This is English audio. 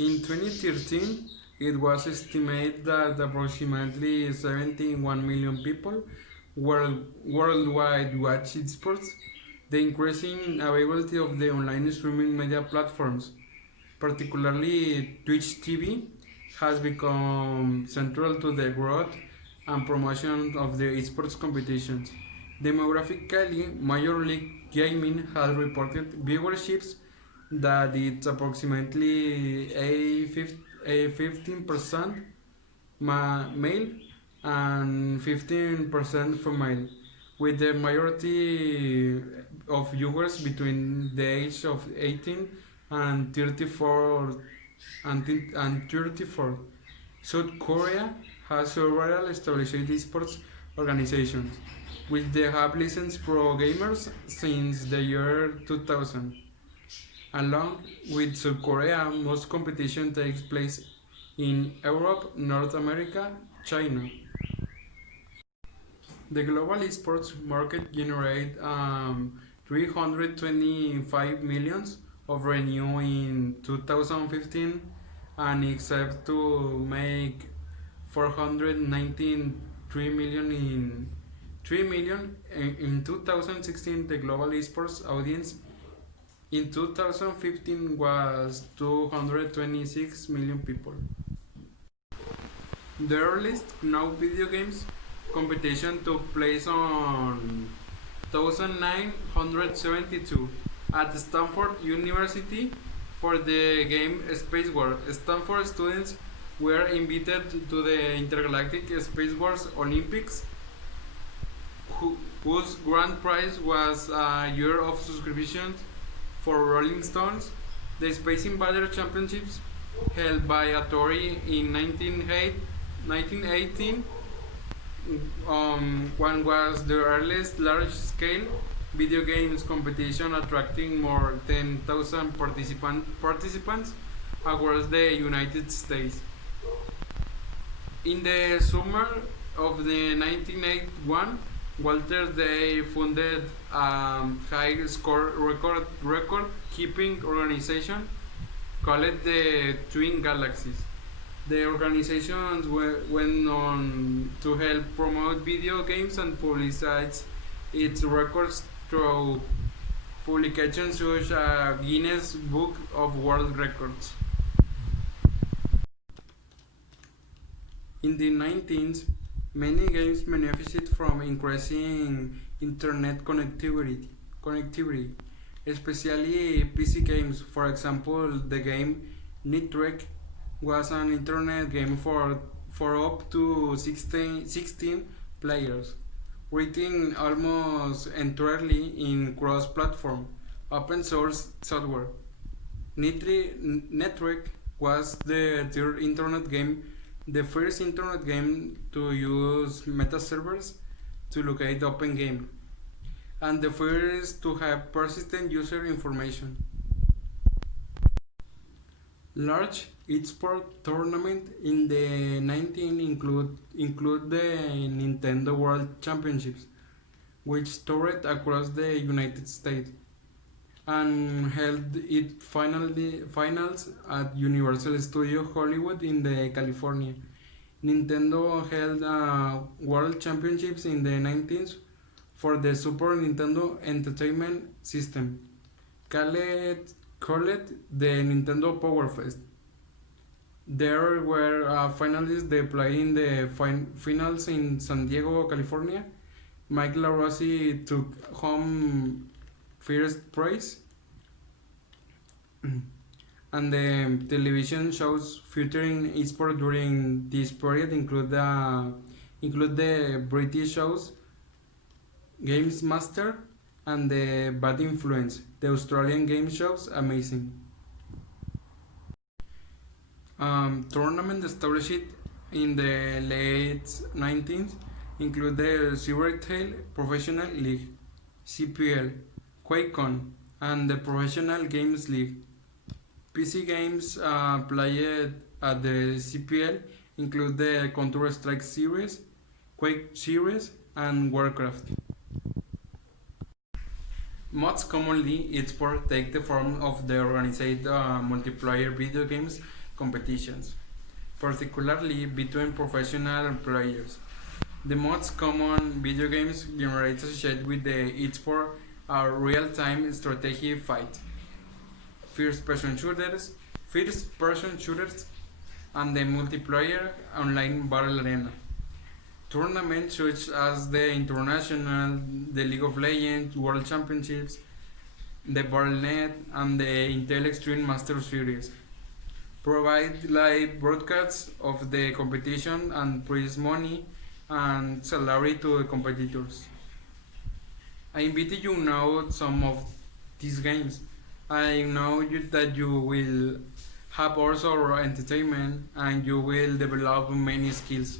In 2013, it was estimated that approximately 71 million people worldwide watch esports. The increasing availability of the online streaming media platforms, particularly Twitch TV, has become central to the growth and promotion of the esports competitions. Demographically, Major League Gaming has reported viewerships that it's approximately a 15% male and 15% female, with the majority of viewers between the age of 18 and 34 and 34. South Korea has several established esports organizations, which they have licensed pro gamers since the year 2000. Along with South Korea, most competition takes place in Europe, North America, China. The global esports market generated 325 millions of revenue in 2015 and expect to make 419 million in 3 million in 2016. The global esports audience in 2015 was 226 million people. The earliest known video games competition took place on 1972 at Stanford University for the game Space War. Stanford students were invited to the Intergalactic Space Wars Olympics, whose grand prize was a year of subscription for Rolling Stones. The Space Invader Championships, held by Atari in 1918, one was the earliest large-scale video games competition, attracting more than 10,000 participants across the United States. In the summer of the 1981, Walter Day founded a high-score record-keeping organization called the Twin Galaxies. The organization went on to help promote video games and publicize its records through publications such as Guinness Book of World Records. In the 19th, many games benefited from increasing internet connectivity, especially PC games. For example, the game Nitrek was an internet game for up to 16 players, written almost entirely in cross-platform, open-source software. Nitrek was the first internet game to use meta servers to locate open game, and the first to have persistent user information. Large esports tournaments in the 19 include the Nintendo World Championships, which toured across the United States and held its finals at Universal Studios Hollywood in California. Nintendo held World Championships in the 19th for the Super Nintendo Entertainment System, called the Nintendo Power Fest. There were finalists that played in the finals in San Diego, California. Mike LaRossi took home first prize, and the television shows featuring esports during this period include the British shows Games Master and the Bad Influence. The Australian game shows Amazing. Tournament established in the late 19th include the Silvertail Professional League, CPL, QuakeCon, and the Professional Games League. PC games played at the CPL include the Counter-Strike series, Quake series, and Warcraft. Most commonly, esports take the form of the organized multiplayer video games competitions, particularly between professional players. The most common video games generated associated with the eSport are real-time strategy fight, first-person shooters, and the multiplayer online battle arena. Tournaments such as the International, the League of Legends, World Championships, the Battle.net, and the Intel Extreme Master Series provide live broadcasts of the competition and prize money and salary to the competitors. I invite you know some of these games. I know that you will have also entertainment and you will develop many skills.